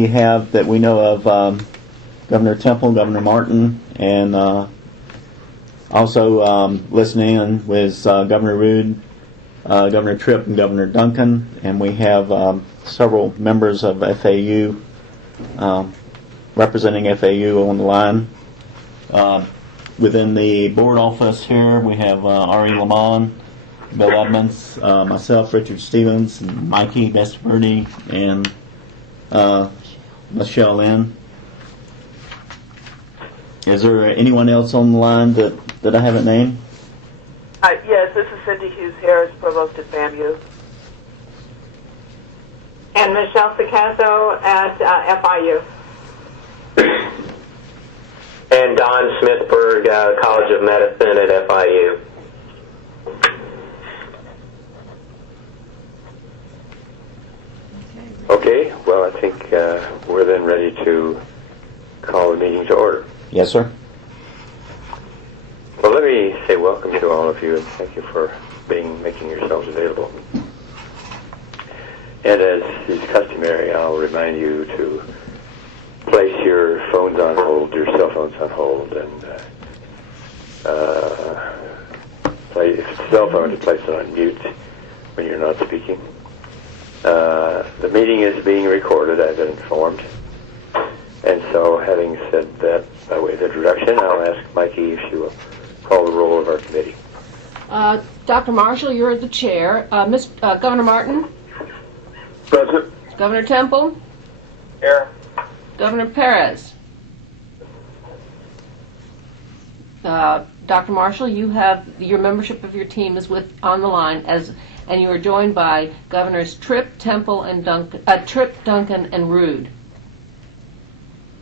we have that we know of Governor Temple, Governor Martin, and also listening in with Governor Rood, Governor Tripp, and Governor Duncan, and we have several members of FAU representing FAU on the line. Within the board office here, we have Ari Lamont, Bill Edmonds, myself, Richard Stevens, and Mikey Desperdi, and Michelle Lynn. Is there anyone else on the line that I haven't named? Yes, this is Cindy Hughes Harris, Provost at FAMU. And Michelle Picasso at FIU. And Don Smithburg, College of Medicine at FIU. Okay, well, I think we're then ready to call the meeting to order. Yes, sir. Well, let me say welcome to all of you and thank you for making yourselves available. And as is customary, I'll remind you to place your phones on hold, your cell phones on hold, and if it's a cell phone, to place it on mute when you're not speaking. The meeting is being recorded, I've been informed. And so, having said that by way of introduction, I'll ask Mikey if she will call the roll of our committee. Dr. Marshall, you're the chair. Governor Martin? Present. Governor Temple? Here. Governor Perez? Dr. Marshall, you have your membership of your team is on the line and you are joined by Governors Tripp, Temple, and Duncan, and Rood.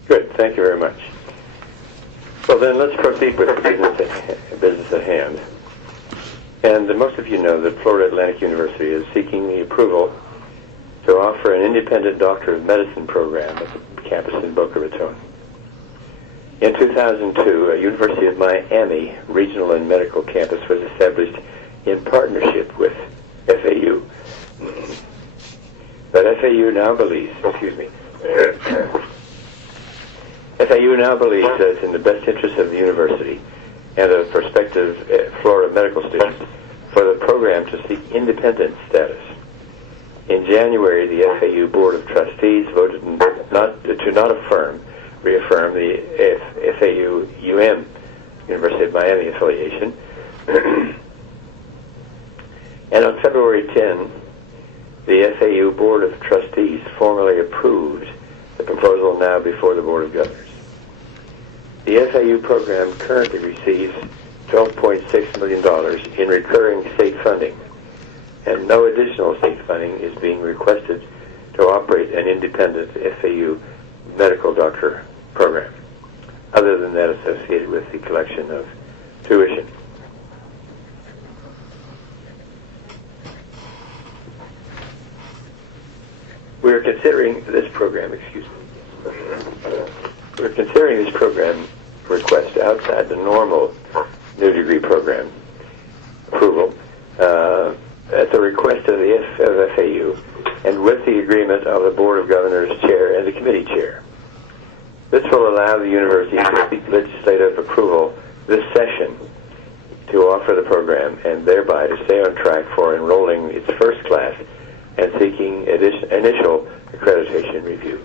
Good, thank you very much. Well, then let's proceed with the business at hand. And most of you know that Florida Atlantic University is seeking the approval to offer an independent Doctor of Medicine program at the campus in Boca Raton. In 2002, a University of Miami regional and medical campus was established in partnership with FAU. But FAU now believes, FAU now believes that it's in the best interest of the university and of prospective Florida medical students for the program to seek independent status. In January, the FAU Board of Trustees voted to not reaffirm the FAU-UM, University of Miami affiliation. And on February 10, the FAU Board of Trustees formally approved the proposal now before the Board of Governors. The FAU program currently receives $12.6 million in recurring state funding, and no additional state funding is being requested to operate an independent FAU medical doctor program, other than that associated with the collection of tuition. We're considering this program, We're considering this program request outside the normal new degree program approval at the request of the FAU and with the agreement of the Board of Governors chair and the committee chair. This will allow the university to seek legislative approval this session to offer the program and thereby to stay on track for enrolling its first class and seeking initial accreditation review.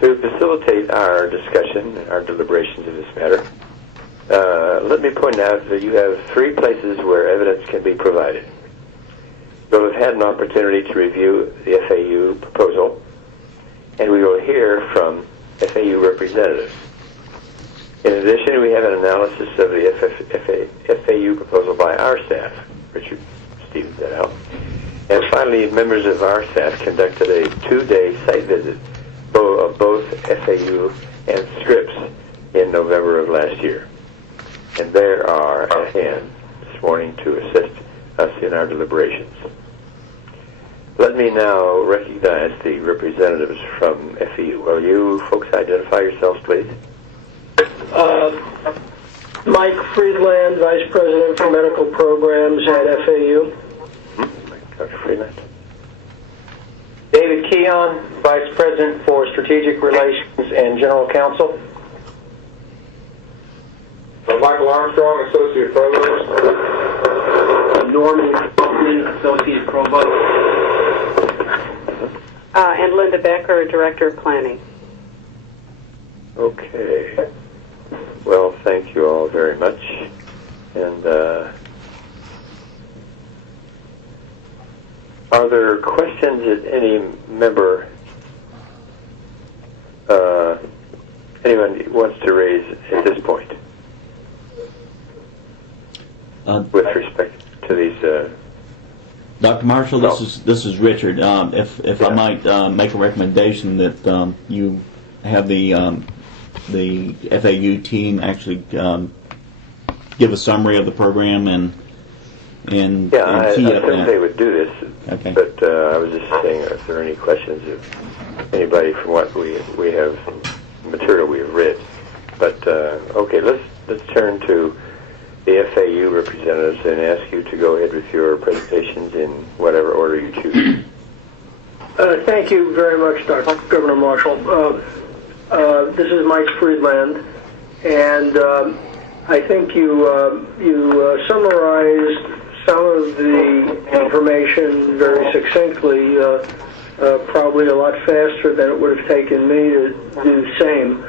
To facilitate our discussion, our deliberations of this matter, let me point out that you have three places where evidence can be provided. You'll have had an opportunity to review the FAU proposal, and we will hear from FAU representatives. In addition, we have an analysis of the FAU proposal by our staff, Richard Stevens et al. And finally, members of our staff conducted a 2-day site visit of both FAU and Scripps in November of last year. And they are at hand this morning to assist us in our deliberations. Let me now recognize the representatives from FAU. Will you folks identify yourselves, please? Mike Friedland, Vice President for Medical Programs at FAU. Dr. Friedland. David Key, Dion, Vice President for Strategic Relations and General Counsel. Michael Armstrong, Associate Provost. Norman Kaufman, Associate Provost. And Linda Becker, Director of Planning. Okay. Well, thank you all very much. And are there questions that any member, anyone wants to raise at this point with respect to these? Dr. Marshall, this is Richard. If I might make a recommendation that you have the FAU team actually give a summary of the program and I key up assumed that. they would do this. Okay. But I was just saying, if there are any questions of anybody from what we have material we have read. But okay, let's turn to the FAU representatives and ask you to go ahead with your presentations in whatever order you choose. Thank you very much, Dr. Governor Marshall. This is Mike Friedland, and I think you summarized some of the information very succinctly, probably a lot faster than it would have taken me to do the same.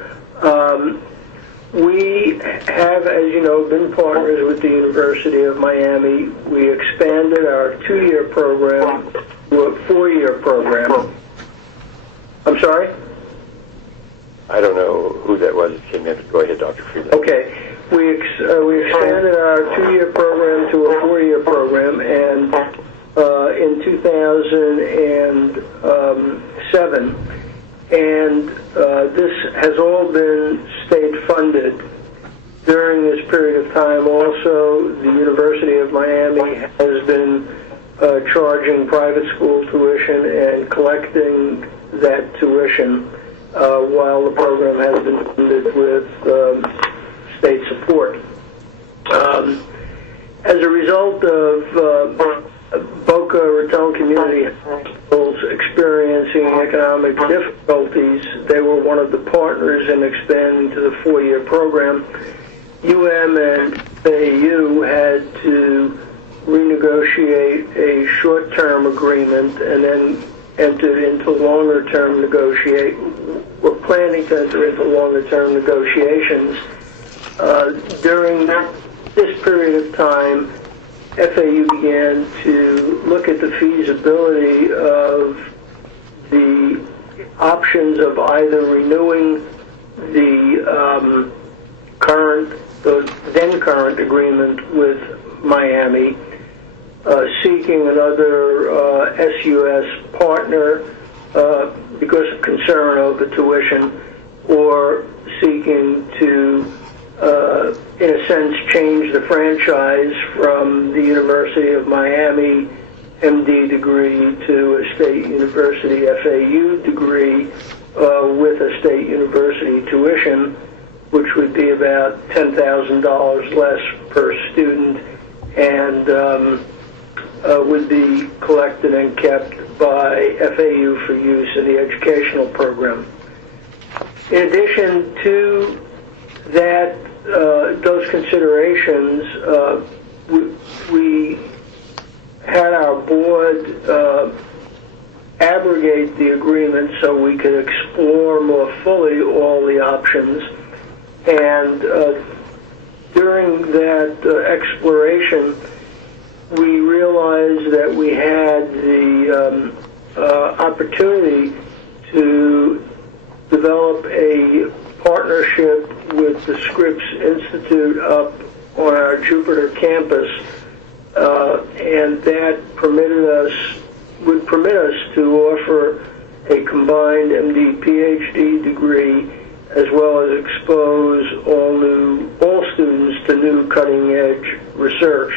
We have, as you know, been partners with the University of Miami. We expanded our 2-year program to a 4-year program. I'm sorry? I don't know who that was that came in. Go ahead, Dr. Friedland. Okay. We expanded our 2-year program to a 4-year program, and in 2007, and this has all been state funded. During this period of time also, the University of Miami has been charging private school tuition and collecting that tuition while the program has been funded with state support. As a result of Boca Raton Community Hospitals experiencing economic difficulties, they were one of the partners in expanding to the 4-year program. UM and FAU had to renegotiate a short-term agreement and then entered into longer-term we're planning to enter into longer-term negotiations. During this period of time, FAU began to look at the feasibility of the options of either renewing the then current agreement with Miami, seeking another SUS partner because of concern over tuition, or seeking to, in a sense, change the franchise from the University of Miami MD degree to a State University FAU degree with a State University tuition, which would be about $10,000 less per student, and would be collected and kept by FAU for use in the educational program. In addition to that, those considerations, we had our board abrogate the agreement so we could explore more fully all the options. And during that exploration, we realized that we had the opportunity to develop a partnership with the Scripps Institute up on our Jupiter campus, and that would permit us to offer a combined MD-PhD degree, as well as expose all students to new cutting-edge research.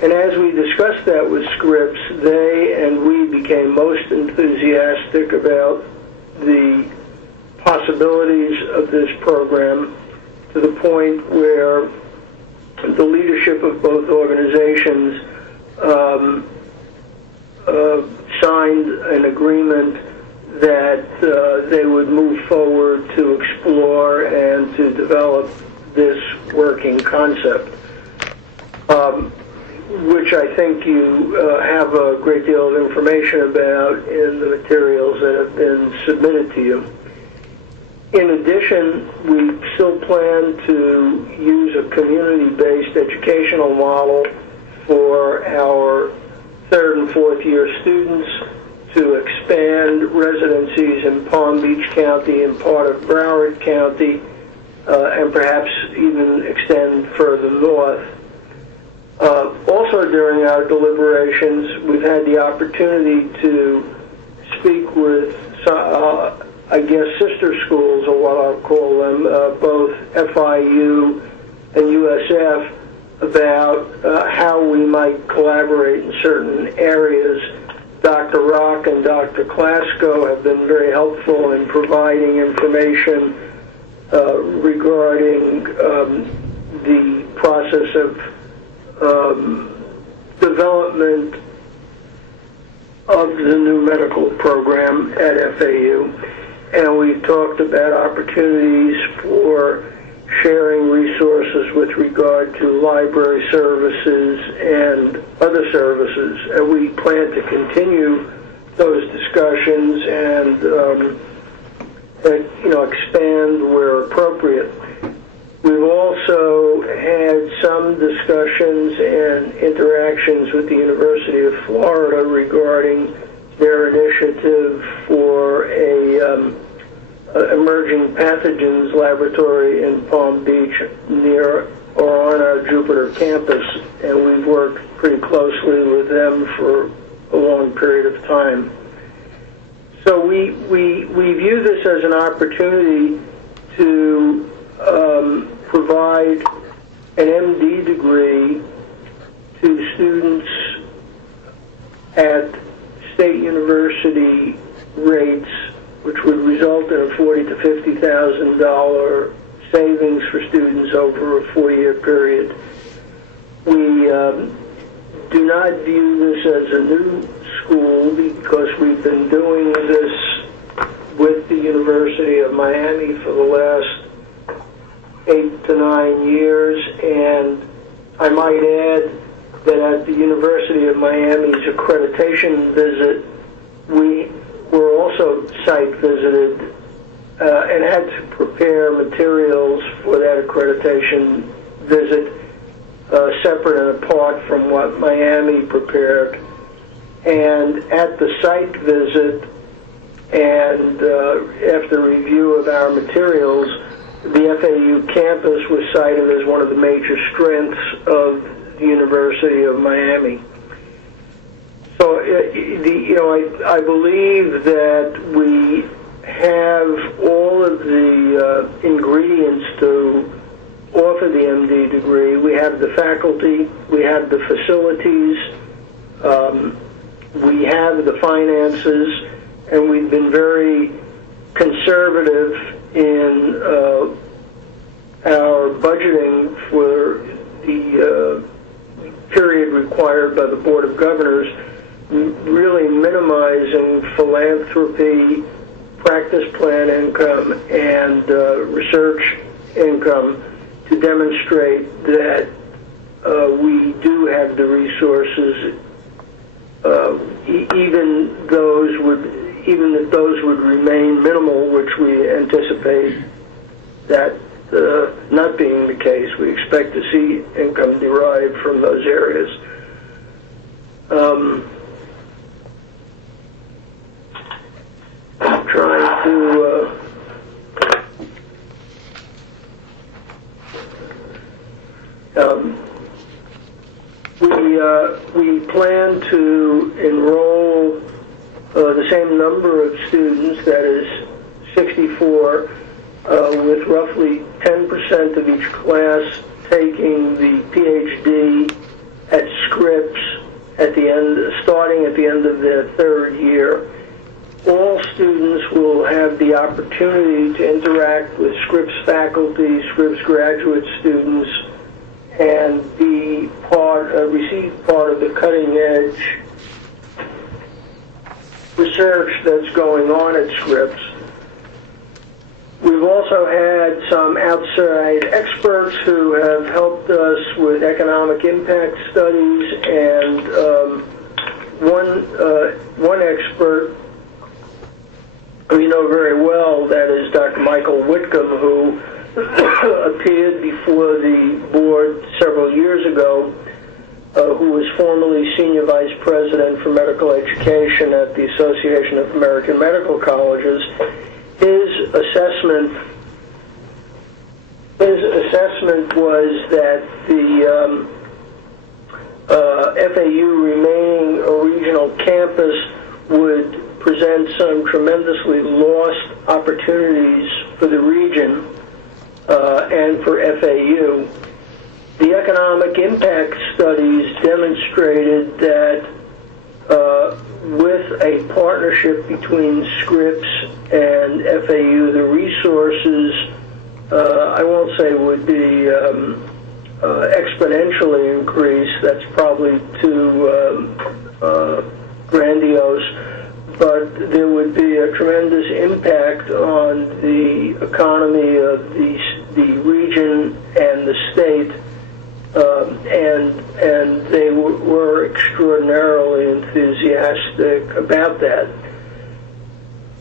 And as we discussed that with Scripps, they and we became most enthusiastic about the possibilities of this program, to the point where the leadership of both organizations signed an agreement that they would move forward to explore and to develop this working concept, which I think you have a great deal of information about in the materials that have been submitted to you. In addition, we still plan to use a community-based educational model for our third and fourth year students to expand residencies in Palm Beach County and part of Broward County, and perhaps even extend further north. Also during our deliberations, we've had the opportunity to speak with, I guess, sister schools, or what I'll call them, both FIU and USF, about how we might collaborate in certain areas. Dr. Rock and Dr. Klasko have been very helpful in providing information regarding the process of development of the new medical program at FAU. And we've talked about opportunities for sharing resources with regard to library services and other services. And we plan to continue those discussions and expand where appropriate. We've also had some discussions and interactions with the University of Florida regarding their initiative for a emerging pathogens laboratory in Palm Beach near or on our Jupiter campus, and we've worked pretty closely with them for a long period of time. So we view this as an opportunity to provide an MD degree to students at state university rates, which would result in a $40,000 to $50,000 savings for students over a 4-year period. We do not view this as a new school because we've been doing this with the University of Miami for the last 8 to 9 years, and I might add that at the University of Miami's accreditation visit, we were also site visited and had to prepare materials for that accreditation visit separate and apart from what Miami prepared. And at the site visit and after review of our materials, the FAU campus was cited as one of the major strengths of the University of Miami. So, I believe that we have all of the ingredients to offer the MD degree. We have the faculty, we have the facilities, we have the finances, and we've been very conservative in our budgeting for the period required by the Board of Governors, really minimizing philanthropy, practice plan income, and research income to demonstrate that we do have the resources, even if those would remain minimal, which we anticipate that not being the case. We expect to see income derived from those areas. I'm trying to we plan to enroll the same number of students, that is 64, with roughly 10% of each class taking the PhD at Scripps starting at the end of their third year. All students will have the opportunity to interact with Scripps faculty, Scripps graduate students, and receive part of the cutting edge research that's going on at Scripps. We've also had some outside experts who have helped us with economic impact studies, and one expert who you know very well, that is Dr. Michael Whitcomb, who appeared before the board several years ago, who was formerly Senior Vice President for Medical Education at the Association of American Medical Colleges. His assessment was that the FAU remaining a regional campus would present some tremendously lost opportunities for the region and for FAU. The economic impact studies demonstrated that with a partnership between Scripps and FAU, the resources, I won't say would be exponentially increased. That's probably too grandiose. But there would be a tremendous impact on the economy of the region and the state, and they were extraordinarily enthusiastic about that.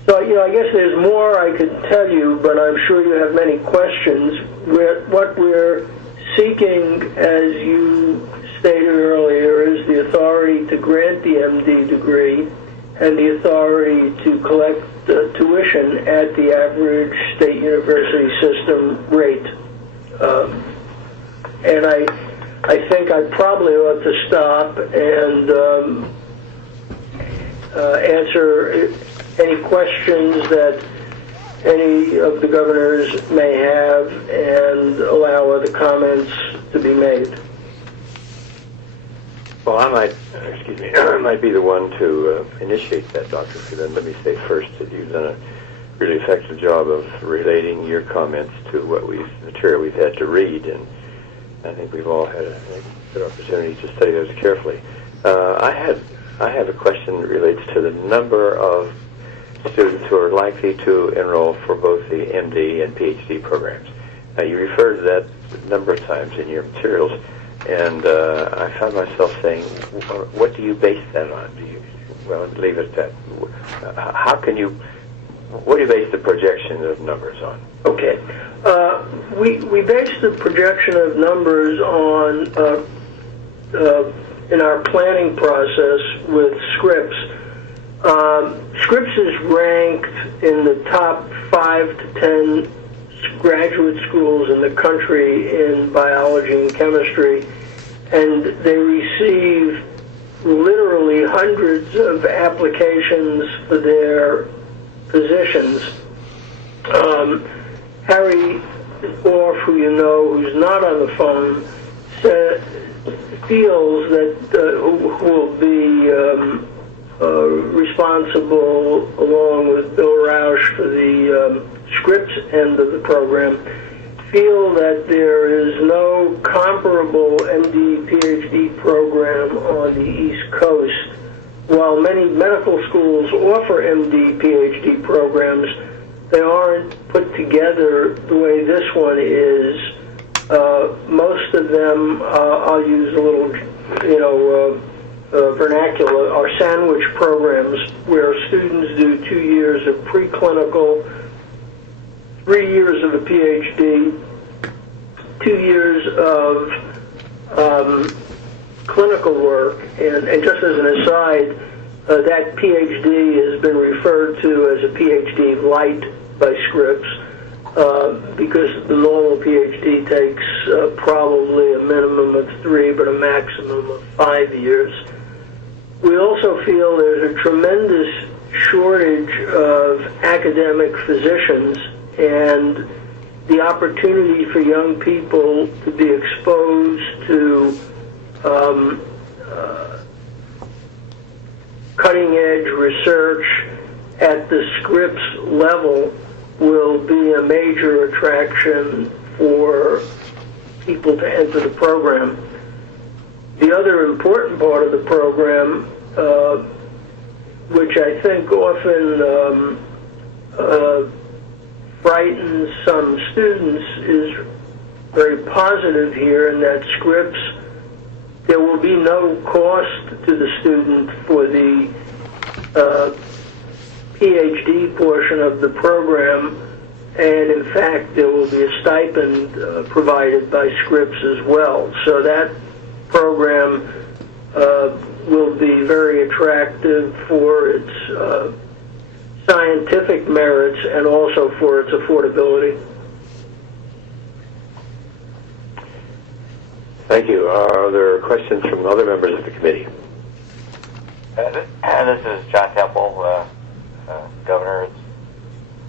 So, I guess there's more I could tell you, but I'm sure you have many questions. What we're seeking, as you stated earlier, is the authority to grant the MD degree and the authority to collect tuition at the average state university system rate. And I think I probably ought to stop and answer any questions that any of the governors may have and allow other comments to be made. Well, I might be the one to initiate that, Dr. Freeland. Let me say first that you've done a really effective job of relating your comments to material we've had to read, and I think we've all had a good opportunity to study those carefully. I have a question that relates to the number of students who are likely to enroll for both the MD and PhD programs. You referred to that a number of times in your materials, and I found myself saying, what do you base that on? Well, leave it at that. What do you base the projection of numbers on? Okay. We base the projection of numbers on, in our planning process with Scripps. Scripps is ranked in the top 5 to 10 graduate schools in the country in biology and chemistry, and they receive literally hundreds of applications for their positions. Harry Orff, who you know, who's not on the phone, feels that who will be responsible, along with Bill Roush, for the Scripps end of the program, feel that there is no comparable MD, PhD program on the East Coast. While many medical schools offer MD, PhD programs, they aren't put together the way this one is. Most of them, I'll use a little, vernacular, are sandwich programs where students do 2 years of preclinical, 3 years of a PhD, 2 years of clinical work, and just as an aside, that PhD has been referred to as a PhD light by Scripps because the normal PhD takes probably a minimum of 3 but a maximum of 5 years. We also feel there's a tremendous shortage of academic physicians, and the opportunity for young people to be exposed to cutting-edge research at the Scripps level will be a major attraction for people to enter the program. The other important part of the program, which I think often frightens some students, is very positive here in that Scripps, there will be no cost to the student for the PhD portion of the program, and in fact there will be a stipend provided by Scripps as well. So that program will be very attractive for its scientific merits and also for its affordability. Thank you. Are there questions from other members of the committee? This is John Temple, Governor.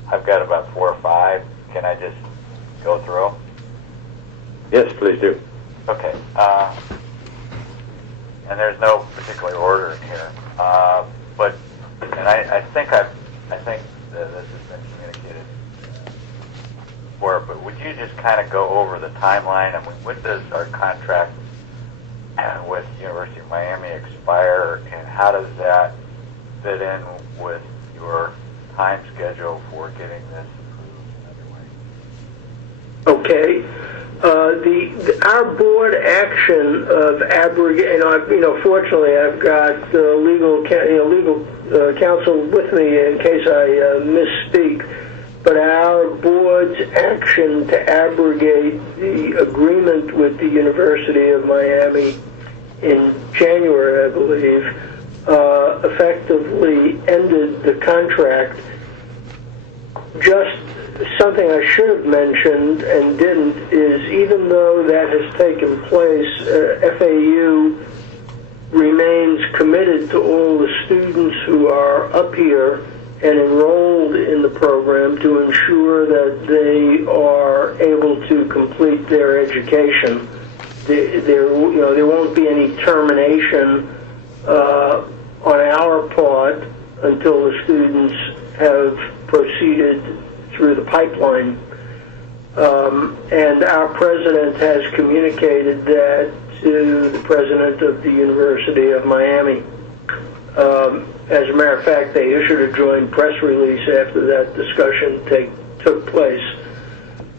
I've got about 4 or 5. Can I just go through them? Yes, please do. Okay. And there's no particular order in here, but I think that this has been communicated before. But would you just kind of go over the timeline? I mean, when does our contract with University of Miami expire, and how does that fit in with your time schedule for getting this approved and underway? Okay. Our board action of abrogate, fortunately I've got legal counsel with me in case I misspeak, but our board's action to abrogate the agreement with the University of Miami in January, I believe, effectively ended the contract. Just something I should have mentioned and didn't is, even though that has taken place, FAU remains committed to all the students who are up here and enrolled in the program to ensure that they are able to complete their education. There won't be any termination on our part until the students have proceeded through the pipeline. And our president has communicated that to the president of the University of Miami. As a matter of fact, they issued a joint press release after that discussion took place.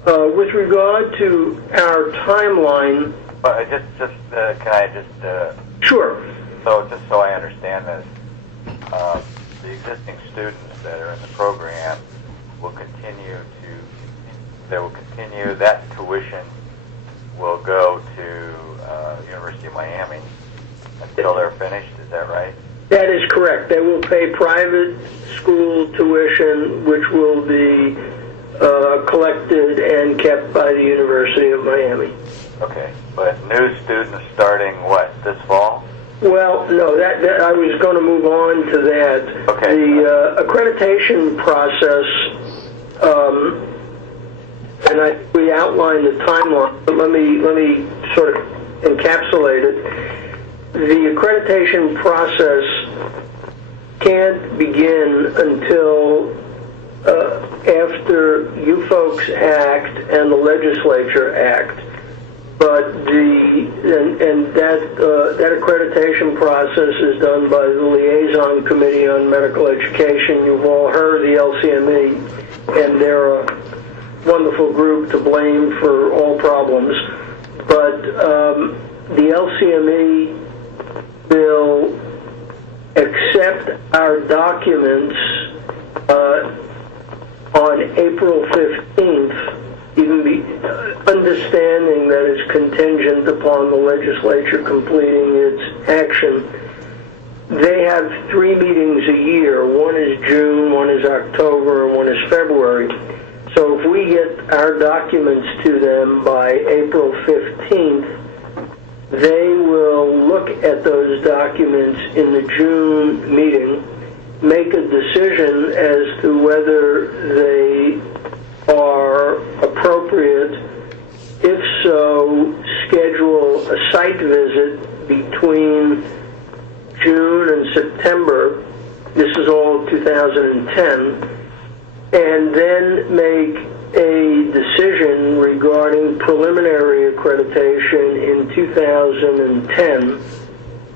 With regard to our timeline... Can I just... Sure. So just so I understand this, the existing students that are in the program will continue that tuition will go to University of Miami until they're finished, is that right? That is correct. They will pay private school tuition, which will be collected and kept by the University of Miami. Okay, but new students starting what, this fall? Well, no, that I was going to move on to that. Okay. The accreditation process, and we outlined the timeline, but let me sort of encapsulate it. The accreditation process can't begin until after you folks act and the legislature act. But that accreditation process is done by the Liaison Committee on Medical Education. You've all heard the LCME, and they're a wonderful group to blame for all problems. But the LCME will accept our documents on April 15th, understanding that it's contingent upon the legislature completing its action. They have 3 meetings a year. One is June, one is October, and one is February. So if we get our documents to them by April 15th, they will look at those documents in the June meeting, make a decision as to whether they are appropriate. If so, schedule a site visit between June and September. This is all 2010. And then make a decision regarding preliminary accreditation in 2010,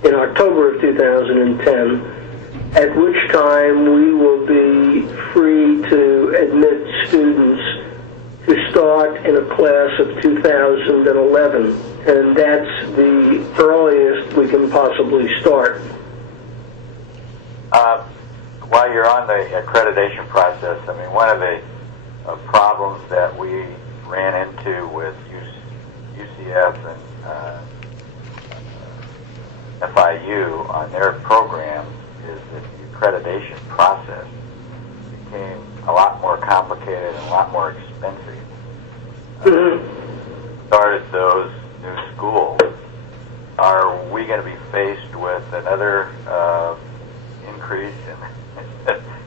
in October of 2010. at which time we will be free to admit students to start in a class of 2011, and that's the earliest we can possibly start. While you're on the accreditation process, I mean, one of the problems that we ran into with UCF and FIU on their programs is that the accreditation process became a lot more complicated and a lot more expensive. Started those new schools. Are we going to be faced with another increase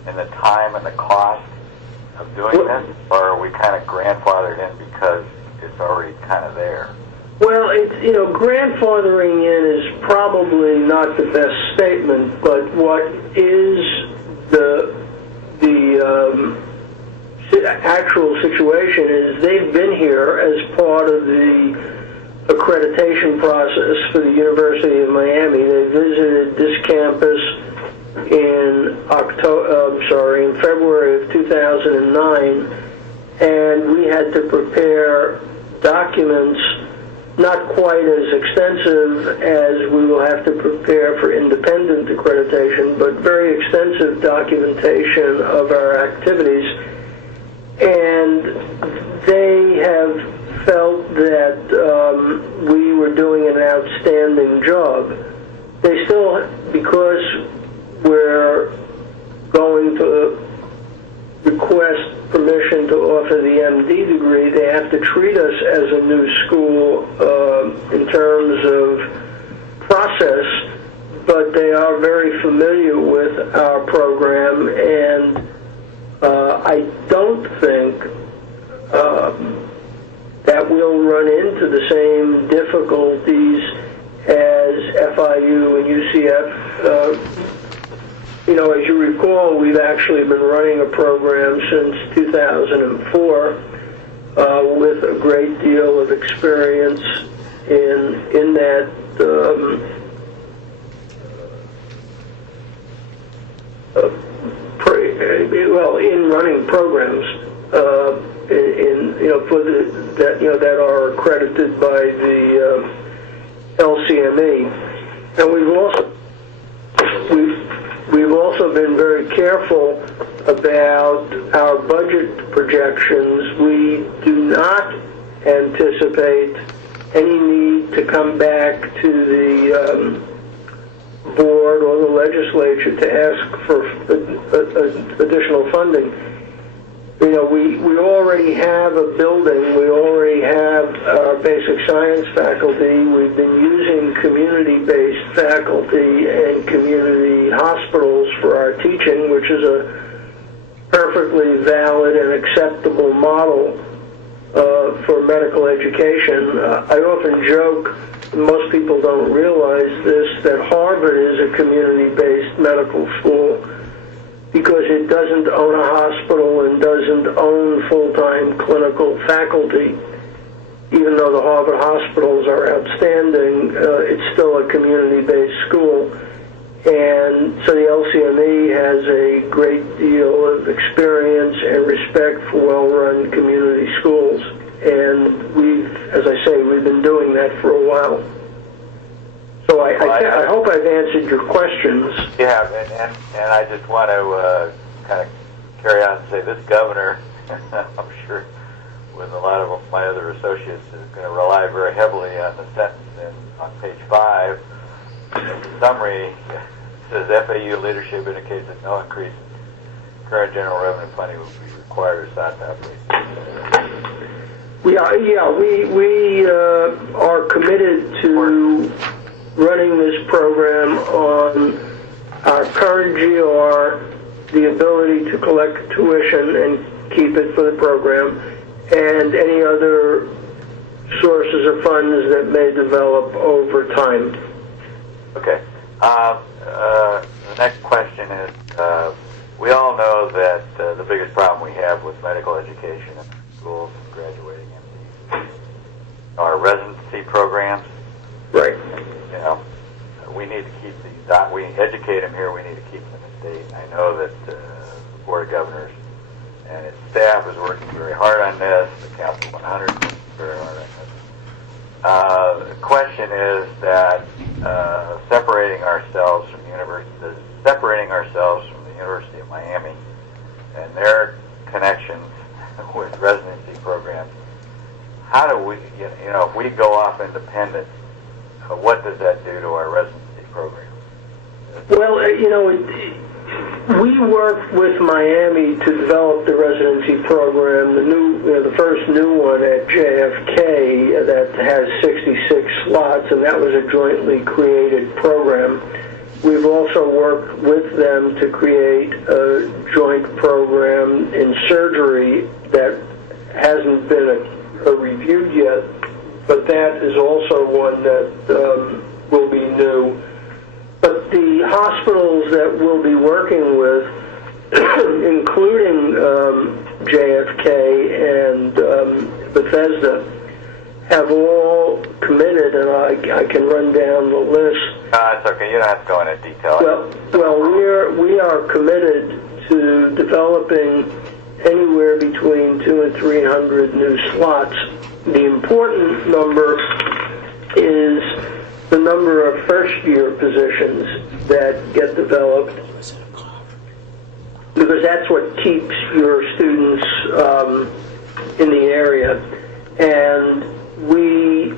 in the time and the cost of doing this, or are we kind of grandfathered in because it's already kind of there? Well, grandfathering in is probably not the best statement, but what is the actual situation is they've been here as part of the accreditation process for the University of Miami. They visited this campus in February of 2009, and we had to prepare documents not quite as extensive as we will have to prepare for independent accreditation, but very extensive documentation of our activities. And they have felt that we were doing an outstanding job. They still, because we're going to request permission to offer the MD degree, they have to treat us as a new school in terms of process, but they are very familiar with our program, and I don't think that we'll run into the same difficulties as FIU and UCF. As you recall, we've actually been running a program since 2004 with a great deal of experience in that in running programs that are accredited by the LCME, and we've also been very careful about our budget projections. We do not anticipate any need to come back to the board or the legislature to ask for additional funding. We already have a building. We already have our basic science faculty. We've been using community-based faculty and community hospitals for our teaching, which is a perfectly valid and acceptable model for medical education. I often joke, most people don't realize this, that Harvard is a community-based medical school because it doesn't own a hospital and doesn't own full-time clinical faculty. Even though the Harvard hospitals are outstanding, it's still a community-based school. And so the LCME has a great deal of experience and respect for well-run community schools. And as I say, we've been doing that for a while. So I hope I've answered your questions. You have, and I just want to kind of carry on and say this governor, I'm sure with a lot of my other associates, is going to rely very heavily on the sentence on page 5. The summary says FAU leadership indicates that no increase in current general revenue funding will be required or sought to operate. We are committed to running this program on our current GR, the ability to collect tuition and keep it for the program, and any other sources of funds that may develop over time. Okay. The next question is, we all know that the biggest problem we have with medical education in schools and graduating MDs are residency programs. Right. We need to keep these, we educate them here, we need to keep them in state. I know that the Board of Governors and its staff is working very hard on this. The Council 100 is working very hard on this. The question is that separating ourselves from the University of Miami and their connections with residency programs. How do we, if we go off independent, what does that do to our residency program? Well, we worked with Miami to develop the residency program, the first new one at JFK that has 66 slots, and that was a jointly created program. We've also worked with them to create a joint program in surgery that hasn't been reviewed yet, but that is also one that will be new. But the hospitals that we'll be working with, including JFK and Bethesda, have all committed, and I can run down the list. It's okay. You don't have to go into detail. Well, we are committed to developing anywhere between 200 and 300 new slots. The important number is the number of first-year positions that get developed, because that's what keeps your students in the area. And we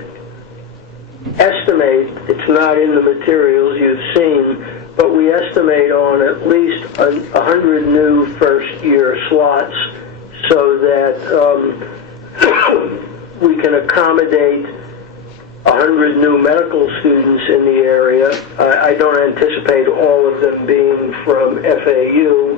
estimate, it's not in the materials you've seen, but we estimate on at least 100 new first-year slots so that we can accommodate 100 new medical students in the area. I don't anticipate all of them being from FAU.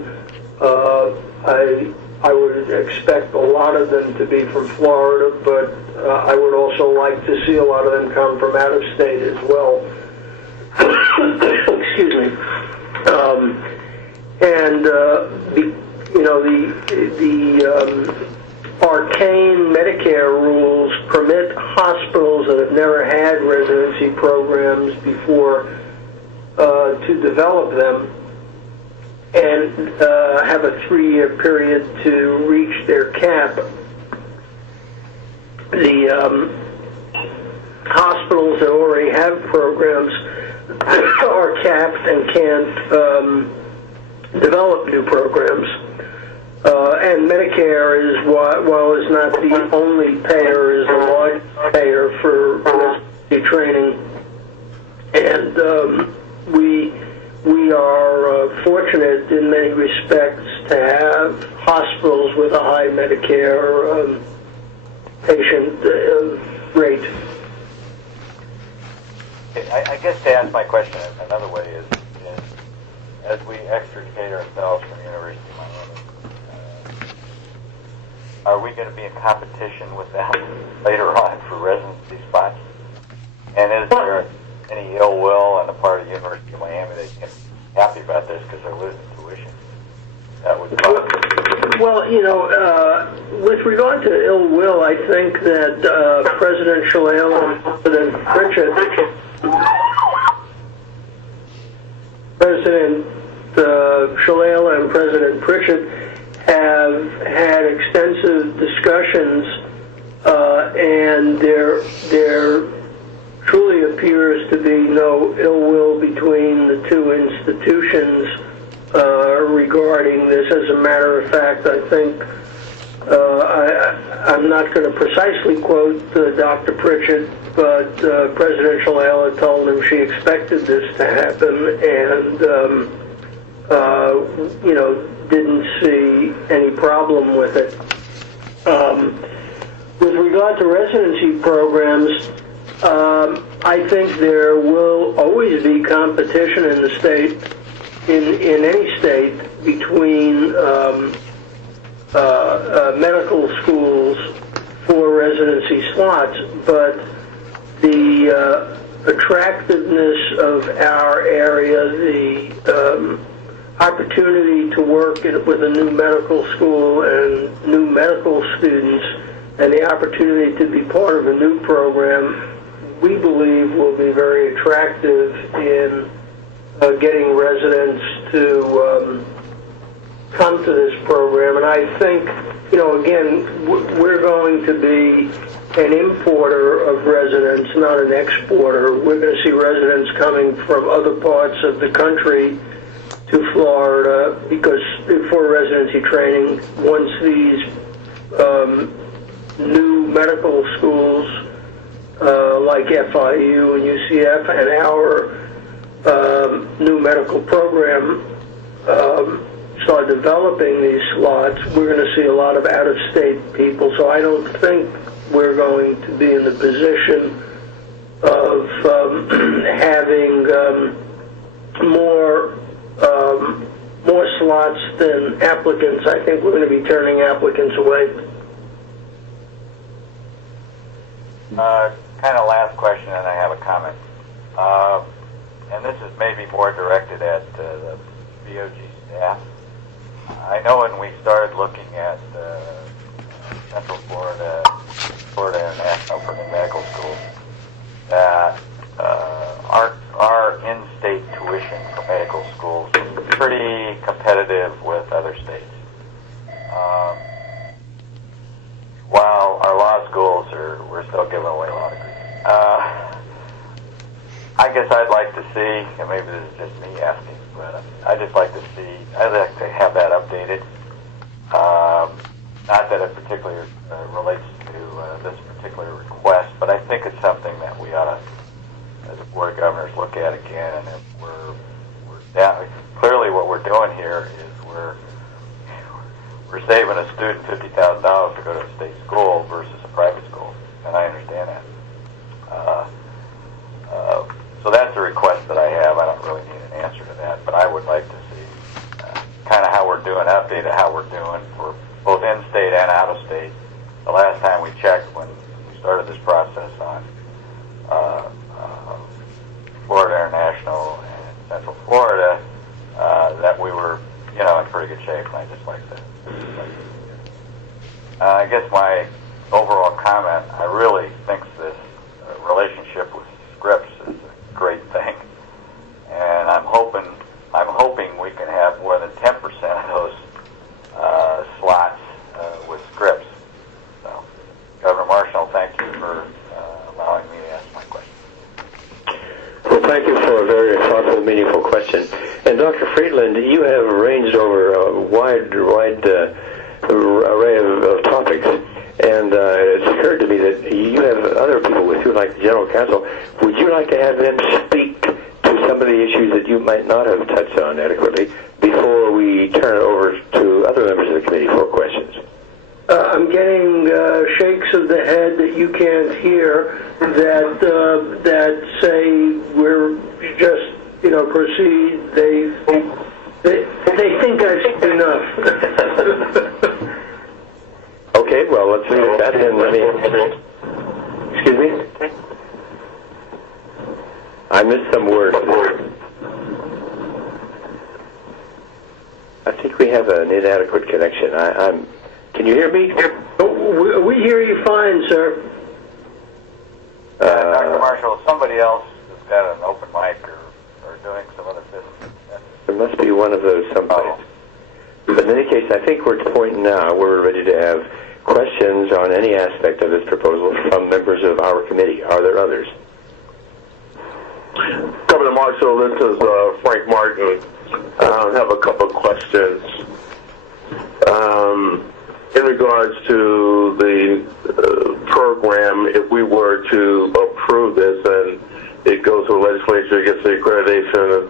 I would expect a lot of them to be from Florida, but I would also like to see a lot of them come from out of state as well. Excuse me. The arcane Medicare rules permit hospitals that have never had residency programs before to develop them and have a 3-year period to reach their cap. The hospitals that already have programs are capped and can't develop new programs. And Medicare is, while it's not the only payer, is a large payer for residency training. And we are fortunate in many respects to have hospitals with a high Medicare patient rate. I guess to ask my question another way is as we extricate ourselves from University of Miami, are we going to be in competition with them later on for residency spots? And is there any ill will on the part of the University of Miami that can be happy about this because they're losing tuition? That would Well, with regard to ill will, I think that President Shalala and President Pritchett have had extensive discussions, and there truly appears to be no ill will between the two institutions regarding this. As a matter of fact, I think I'm not going to precisely quote Dr. Pritchett, but President Shalala told him she expected this to happen, and didn't see any problem with it. With regard to residency programs, I think there will always be competition in the state, in any state, between medical schools for residency slots, but the attractiveness of our area, the opportunity to work with a new medical school and new medical students, and the opportunity to be part of a new program, we believe will be very attractive in getting residents to come to this program. And I think, again, we're going to be an importer of residents, not an exporter. We're going to see residents coming from other parts of the country to Florida because for residency training, once these new medical schools like FIU and UCF and our new medical program start developing these slots, we're going to see a lot of out-of-state people. So I don't think we're going to be in the position of having more slots than applicants. I think we're going to be turning applicants away. Kind of last question, and I have a comment. And this is maybe more directed at the BOG staff. I know when we started looking at Central Florida International for the medical school, that our in-state tuition for medical schools is pretty competitive with other states. While our law schools we're still giving away law degrees. I guess I'd like to see, and maybe this is just me asking, but I'd like to have that updated. Not that it particularly relates to this particular request, but I think it's something that we ought to, as a Board of Governors, look at again. And if we're down, clearly what we're doing here is we're saving a student $50,000 to go to a state school versus a private school, and I understand that. So that's a request that I have. I don't really need an answer to that, but I would like to see kind of how we're doing, updated how we're doing for both in-state and out-of-state. The last time we checked when we started this process on Florida International and Central Florida, that we were, in pretty good shape, and I just like to. I guess my overall comment, I really think this relationship with Scripps is a great thing, and I'm hoping we can have more than 10% of those slots with Scripps. So, Governor Marshall, thank you for allowing me to ask my question. Well, thank you for a very thoughtful, meaningful question. And Dr. Friedland, you have ranged over a wide array of topics. And it's occurred to me that you have other people with you, like the General Counsel. Would you like to have them speak to some of the issues that you might not have touched on adequately before we turn it over to other members of the committee for questions? I'm getting shakes of the head that you can't hear that say we're just proceed. They think I've enough. Okay, well, let's leave it at that, and excuse me? I missed some words. I think we have an inadequate connection. Can you hear me? Oh, we hear you fine, sir. Dr. Marshall, somebody else has got an open mic or doing some other business. There must be one of those someplace. Oh. But in any case, I think we're at the point now where we're ready to have questions on any aspect of this proposal from members of our committee. Are there others? Governor Marshall, this is Frank Martin. I have a couple of questions. In regards to the program, if we were to approve this and it goes to the legislature, gets the accreditation,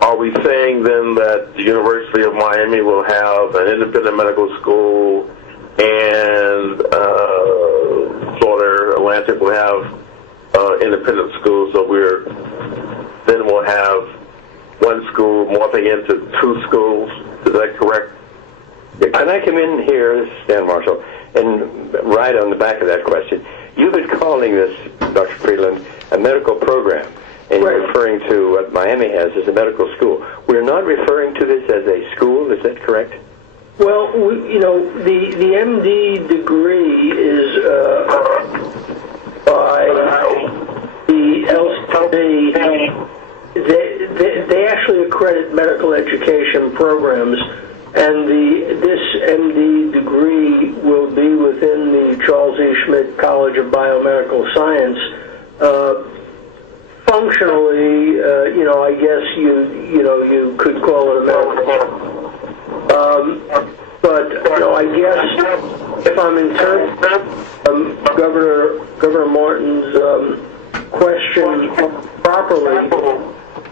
are we saying then that the University of Miami will have an independent medical school and Florida Atlantic will have independent schools, so we'll have one school morphing into two schools? Is that correct? Can I come in here, this is Stan Marshall, and right on the back of that question? You've been calling this, Dr. Friedland, a medical program, and you're referring to what Miami has as a medical school. We're not referring to this as a school, is that correct? Well, the MD degree is by the LCD. they actually accredit medical education programs, and this MD degree will be within the Charles E. Schmidt College of Biomedical Science. Functionally, I guess you could call it a medical. But I guess if I'm interpreting Governor Martin's question properly,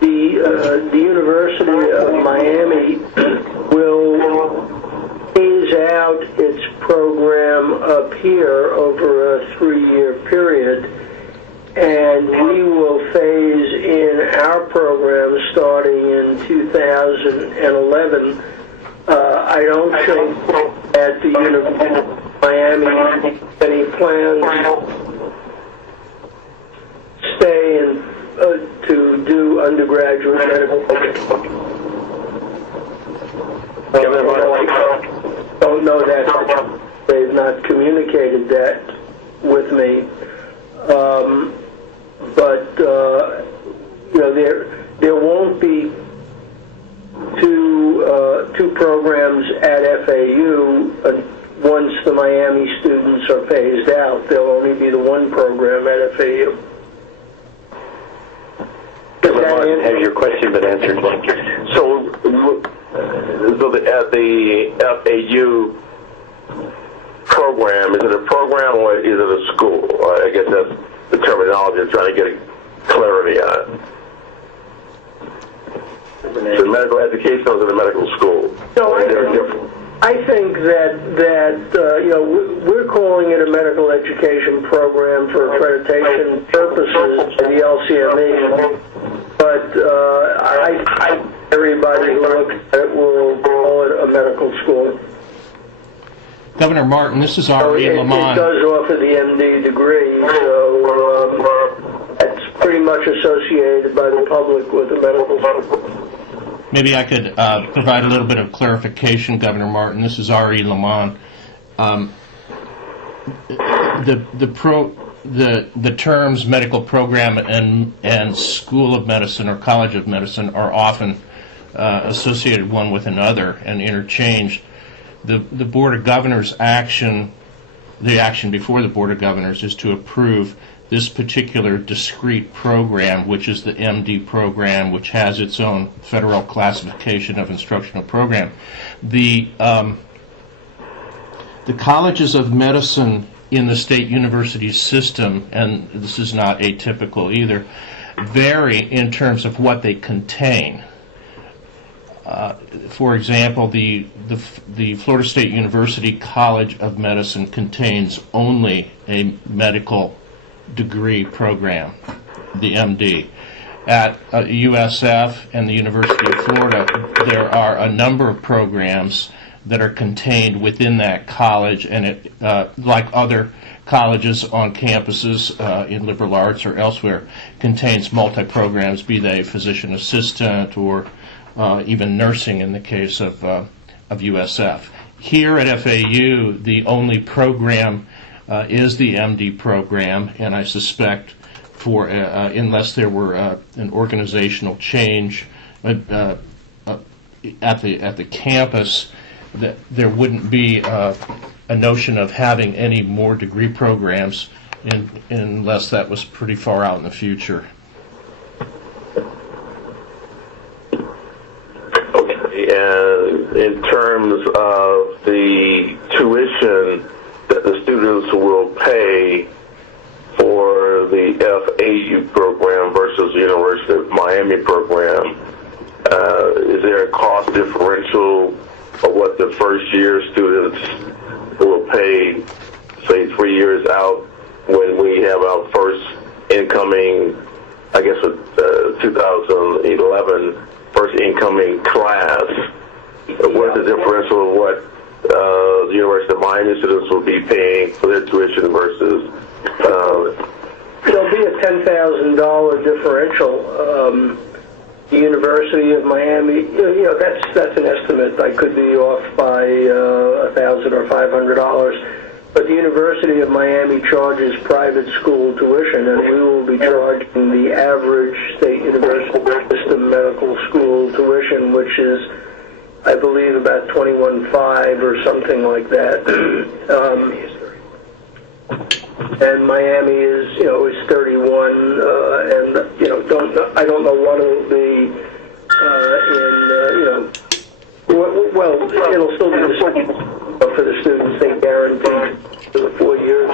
the University of Miami will phase out its program up here over a 3-year period, and we will phase in our program starting in 2011. I don't think at the University of Miami any plans stay and to do undergraduate medical education. I don't know that. They've not communicated that with me. But there won't be two programs at FAU once the Miami students are phased out. There'll only be the one program at FAU. Has your question been answered? So at the FAU program, is it a program or is it a school? I guess that's the terminology I'm trying to get clarity on. Is it medical education or is it a medical school? No, I think that we're calling it a medical education program for accreditation purposes by the LCME, but everybody who looks at it will call it a medical school. Governor Martin, this is Ari Lamont. It does offer the MD degree, so that's pretty much associated by the public with a medical school. Maybe I could provide a little bit of clarification, Governor Martin. This is Ari Lamont. The terms medical program and School of Medicine or College of Medicine are often associated one with another and interchanged. The Board of Governors action, the action before the Board of Governors is to approve this particular discrete program, which is the MD program, which has its own federal classification of instructional program. The colleges of medicine in the state university system, and this is not atypical either, vary in terms of what they contain. For example, the Florida State University College of Medicine contains only a medical degree program, the MD. At USF and the University of Florida, there are a number of programs that are contained within that college, and it, like other colleges on campuses in liberal arts or elsewhere, contains multi-programs, be they physician assistant or even nursing in the case of USF. Here at FAU, the only program is the MD program, and I suspect for unless there were an organizational change at the campus, that there wouldn't be a notion of having any more degree programs unless that was pretty far out in the future. And in terms of the tuition that the students will pay for the FAU program versus the University of Miami program, is there a cost differential of what the first-year students will pay, say, 3 years out when we have our first incoming, I guess, 2011, first incoming class? What's the differential of what the University of Miami students will be paying for their tuition versus... There'll be a $10,000 differential. The University of Miami, that's an estimate. I could be off by $1,000 or $500. but the University of Miami charges private school tuition, and we will be charging the average state university system medical school tuition, which is, I believe, about $21,500 or something like that. And Miami is, is 31, and I don't know what it'll be well, it'll still be the same for the students. They guarantee for the 4 years.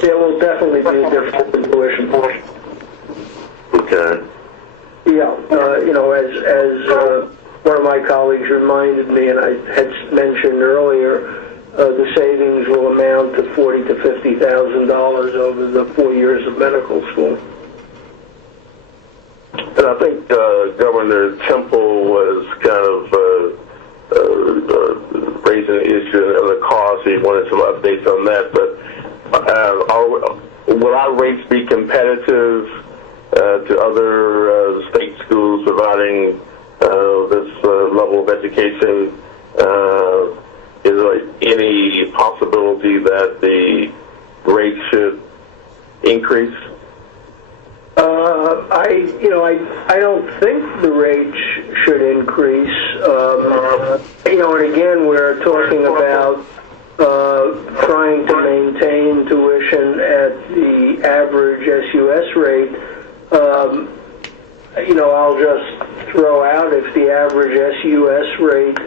There will definitely be a difference in tuition. Okay. Yeah, as one of my colleagues reminded me, and I had mentioned earlier, the savings will amount to $40,000 to $50,000 over the 4 years of medical school. And I think Governor Temple was kind of raising the issue of the cost. He wanted some updates on that. But will our rates be competitive to other state schools providing this level of education? Is there any possibility that the rates should increase? I don't think the rate should increase. And again, we're talking about trying to maintain tuition at the average SUS rate. I'll just throw out, if the average SUS rate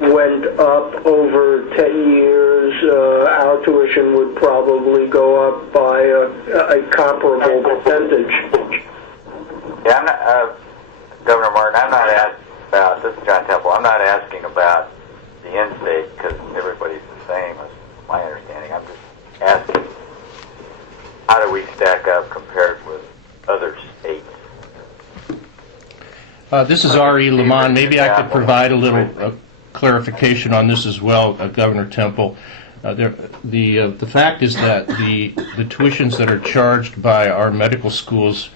went up over 10 years, our tuition would probably go up by a comparable percentage. Yeah, I'm not, Governor Martin, I'm not asking about, this is John Temple, I'm not asking about the in-state, because everybody's the same, as my understanding. I'm just asking, how do we stack up compared with other states? This is R.E. Lamont. Maybe I could provide a little clarification on this as well, Governor Temple. The fact is that the tuitions that are charged by our medical schools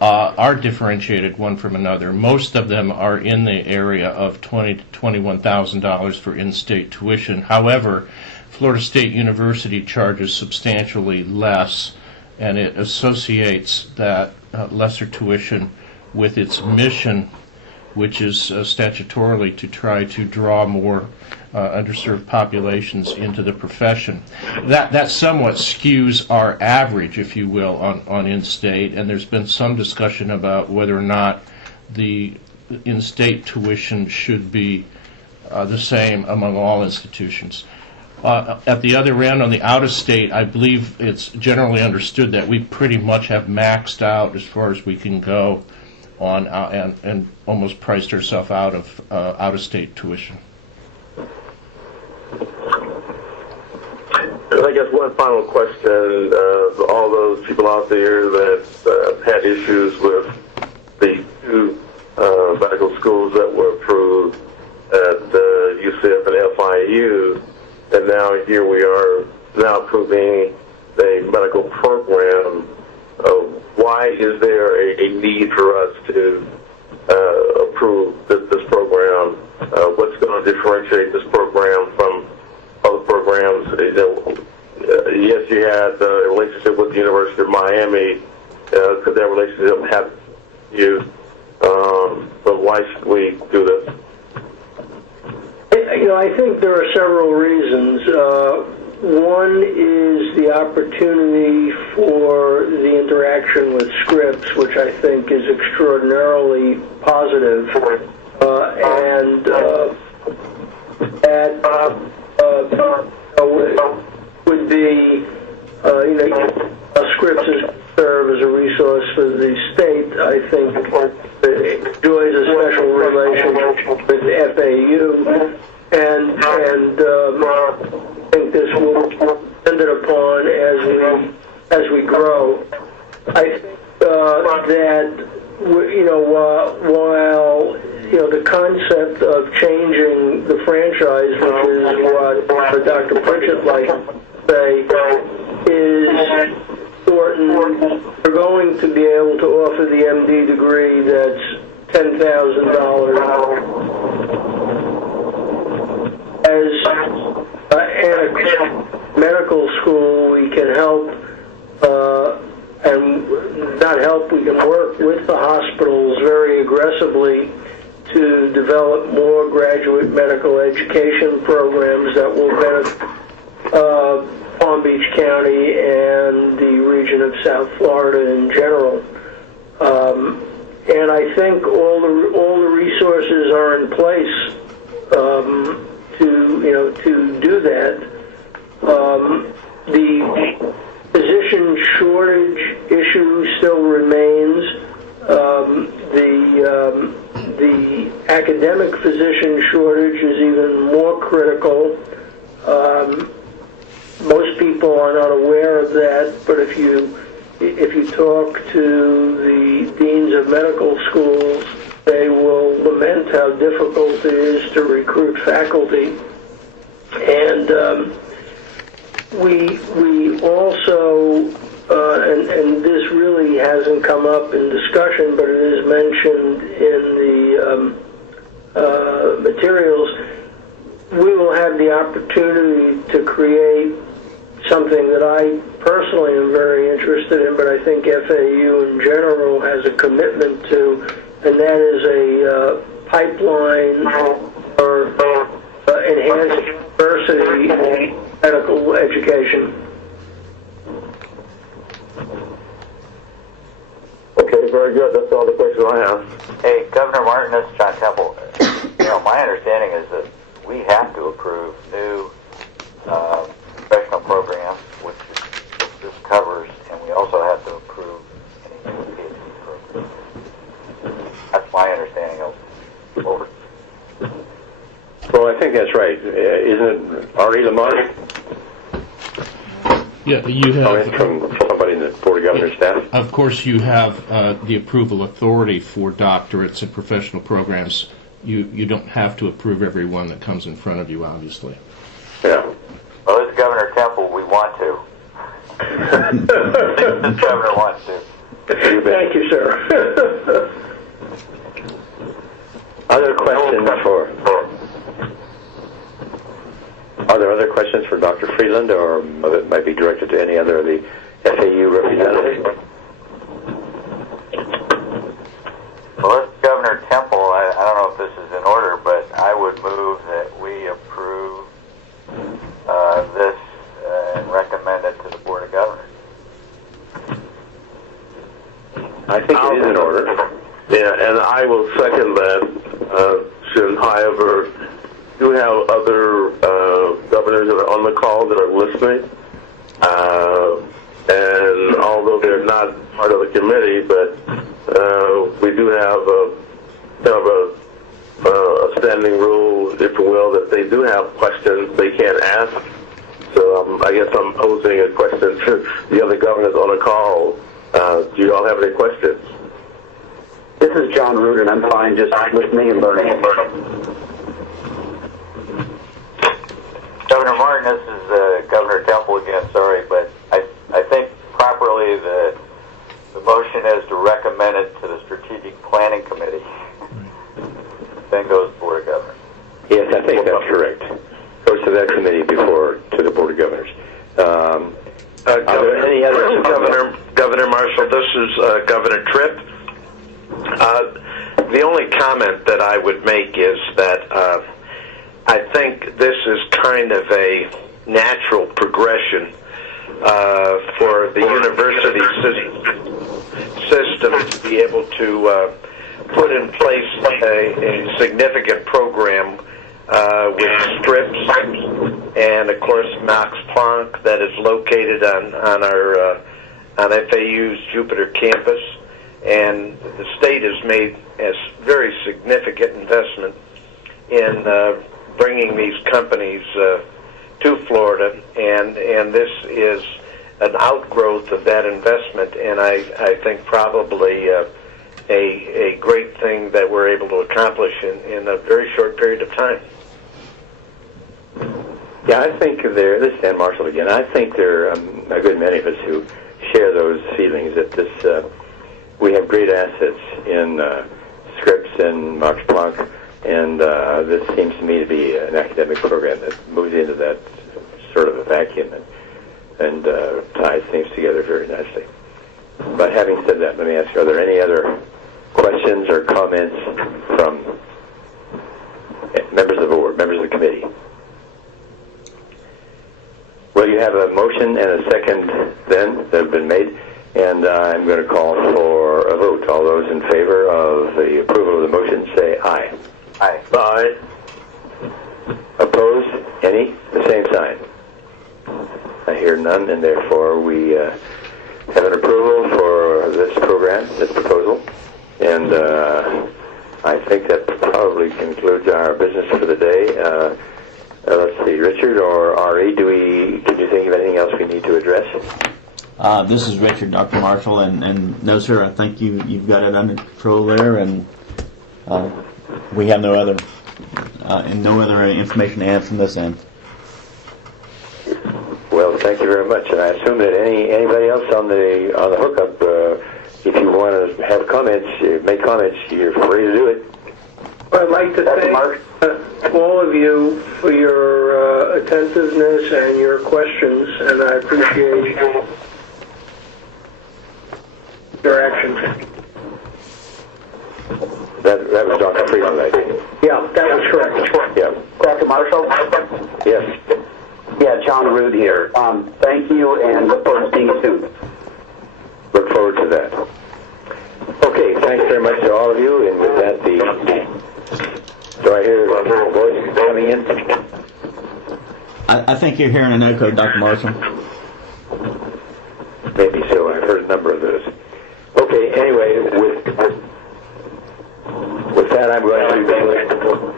are differentiated one from another. Most of them are in the area of $20,000 to $21,000 for in-state tuition. However, Florida State University charges substantially less, and it associates that lesser tuition with its mission, which is statutorily to try to draw more underserved populations into the profession. That somewhat skews our average, if you will, on in-state, and there's been some discussion about whether or not the in-state tuition should be the same among all institutions. At the other end, on the out-of-state, I believe it's generally understood that we pretty much have maxed out as far as we can go on and almost priced ourselves out of out-of-state tuition. And I guess one final question, all those people out there that had issues with the two medical schools that were approved at UCF and FIU, and now here we are now approving a medical program. Why is there a need for us to approve this program? What's going to differentiate this program from other programs? Yes, you had a relationship with the University of Miami. Could that relationship have you? But why should we do this? I think there are several reasons. One is the opportunity for the interaction with Scripps, which I think is extraordinarily positive, and that would be, Scripps serve as a resource for the state. I think it enjoys a special relationship with FAU, and I think this will be depended upon as we grow. I think that while the concept of changing the franchise, which is what Dr. Pritchett likes to say, is important. We're going to be able to offer the MD degree that's $10,000. as a medical school, we can help, and not help, we can work with the hospitals very aggressively to develop more graduate medical education programs that will benefit Palm Beach County and the region of South Florida in general. And I think all the resources are in place to do that. The physician shortage issue still remains. The academic physician shortage is even more critical. Most people are not aware of that, but if you talk to the deans of medical schools, they will lament how difficult it is to recruit faculty. And we also, and this really hasn't come up in discussion, but it is mentioned in the materials, we will have the opportunity to create something that I personally am very interested in, but I think FAU in general has a commitment to, and that is a pipeline for enhanced diversity in medical education. Okay, very good. That's all the questions I have. Hey, Governor Martin, this is John Temple. My understanding is that we have to approve new professional programs, which this covers, and we also have to approve any new PhD programs. That's my understanding of over. Well, I think that's right. Isn't it Ari Lamont? Yeah, you have. From somebody in the Board of Governors staff. Of course, you have the approval authority for doctorates and professional programs. You don't have to approve every one that comes in front of you, obviously. Yeah. Well, this is Governor Temple. We want to. The governor wants to. Thank you, sir. Other questions for? Are there other questions for Dr. Freeland, or that might be directed to any other of the FAU representatives? Well, this is Governor Temple. I don't know if this is in order, but I would move that we approve this and recommend it to the Board of Governors. I think it is in order. Yeah, and I will second that. Should, however, do have other governors that are on the call that are listening. And although they're not part of the committee, but we do have a standing rule, if you will, that they do have questions they can't ask. So I guess I'm posing a question to the other governors on the call. Do you all have any questions? This is John Root, and I'm fine just listening and learning. Governor Martin, this is Governor Temple again, sorry, but I think properly the motion is to recommend it to the Strategic Planning Committee. Then goes to the Board of Governors. Yes, I think that's correct. Goes to that committee before to the Board of Governors. Are there any other Governor Marshall, this is Governor Tripp. The only comment that I would make is that I think this is kind of a natural progression for the university system to be able to put in place a significant program with STRIPS and, of course, Max Planck that is located on our on FAU's Jupiter campus. And the state has made a very significant investment in bringing these companies to Florida, and this is an outgrowth of that investment, and I think probably a great thing that we're able to accomplish in a very short period of time. Yeah, I think this is Dan Marshall again. I think there are a good many of us who share those feelings that this we have great assets in Scripps and Max Planck, And this seems to me to be an academic program that moves into that sort of a vacuum and ties things together very nicely. But having said that, let me ask you, are there any other questions or comments from members of the board, members of the committee? Well, you have a motion and a second then that have been made, and I'm going to call for a vote. All those in favor of the approval of the motion say aye. Aye. Aye. Opposed? Any? The same sign. I hear none, and therefore we have an approval for this program, this proposal, and I think that probably concludes our business for the day. Let's see, Richard or Ari, can you think of anything else we need to address? This is Richard, Dr. Marshall, and no, sir, I think you've got it under control there, and we have no other information to add from this end. Well, thank you very much, and I assume that anybody else on the hookup, if you want to have comments, make comments, you're free to do it. I'd like to thank all of you for your attentiveness and your questions, and I appreciate your actions. That was Dr. Freeland, I think. Yeah, that was correct. Yeah. Dr. Marshall? Yes. Yeah, John Rood here. Thank you, and look forward to seeing you soon. Look forward to that. Okay, thanks very much to all of you, and with that, do I hear a voice coming in? I think you're hearing an echo, Dr. Marshall. Maybe so. I've heard a number of those. Okay, anyway, with that, I'm going to declare.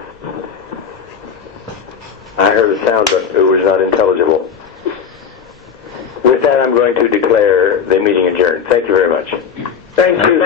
I heard a sound, but it was not intelligible. With that, I'm going to declare the meeting adjourned. Thank you very much. Thank you.